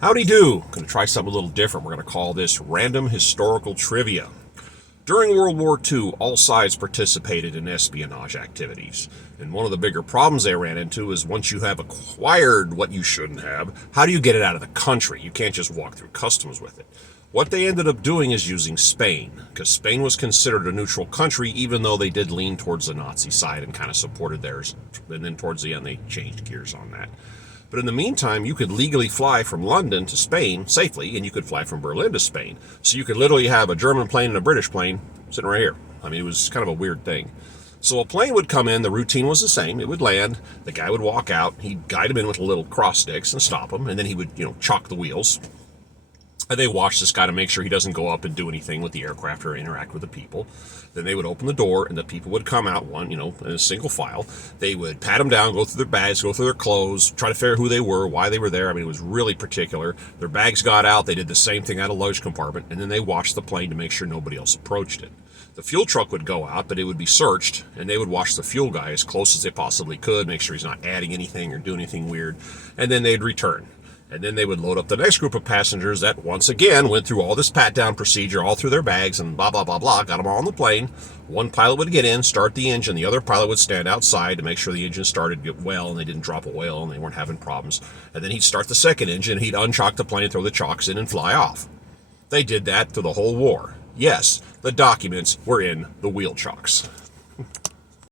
Howdy do. Going to try something a little different. We're going to call this random historical trivia. During World War II, all sides participated in espionage activities. And one of the bigger problems they ran into is once you have acquired what you shouldn't have, how do you get it out of the country? You can't just walk through customs with it. What they ended up doing is using Spain, because Spain was considered a neutral country, even though they did lean towards the Nazi side and kind of supported theirs. And then towards the end, they changed gears on that. But in the meantime, you could legally fly from London to Spain safely, and you could fly from Berlin to Spain. So you could literally have a German plane and a British plane sitting right here. I mean, it was kind of a weird thing. So a plane would come in, the routine was the same. It would land, the guy would walk out, he'd guide him in with little cross sticks and stop him, and then he would, chalk the wheels. And they watch this guy to make sure he doesn't go up and do anything with the aircraft or interact with the people. Then they would open the door, and the people would come out in a single file. They would pat them down, go through their bags, go through their clothes, try to figure out who they were, why they were there. I mean, it was really particular. Their bags got out. They did the same thing out of luggage compartment, and then they watched the plane to make sure nobody else approached it. The fuel truck would go out, but it would be searched, and they would watch the fuel guy as close as they possibly could, make sure he's not adding anything or doing anything weird, and then they'd return. And then they would load up the next group of passengers that once again went through all this pat-down procedure, all through their bags and blah, blah, blah, blah, got them all on the plane. One pilot would get in, start the engine. The other pilot would stand outside to make sure the engine started well and they didn't drop oil and they weren't having problems. And then he'd start the second engine, he'd unchock the plane, throw the chocks in, and fly off. They did that through the whole war. Yes, the documents were in the wheel chocks.